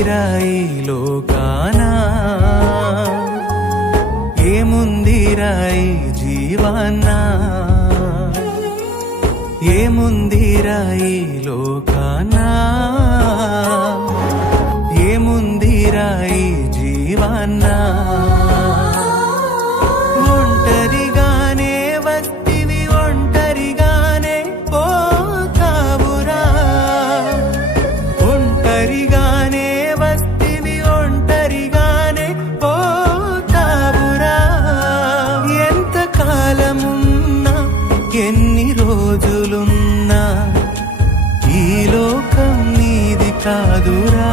ఏముందిరా ఈ లోకానా, ఏముందిరా ఈ జీవానా, ఏముందిరా ఈ లోకానా, ఏముందిరా ఈ జీవానా. ఒంటరిగానే వస్తివి, ఒంటరిగానే పోతావురా, ఒంటరిగానే వస్తివి, ఒంటరిగానే పోతావురా. ఎంత కాలమున్నా, ఎన్ని రోజులున్నా, ఈ లోకం నీది కాదురా.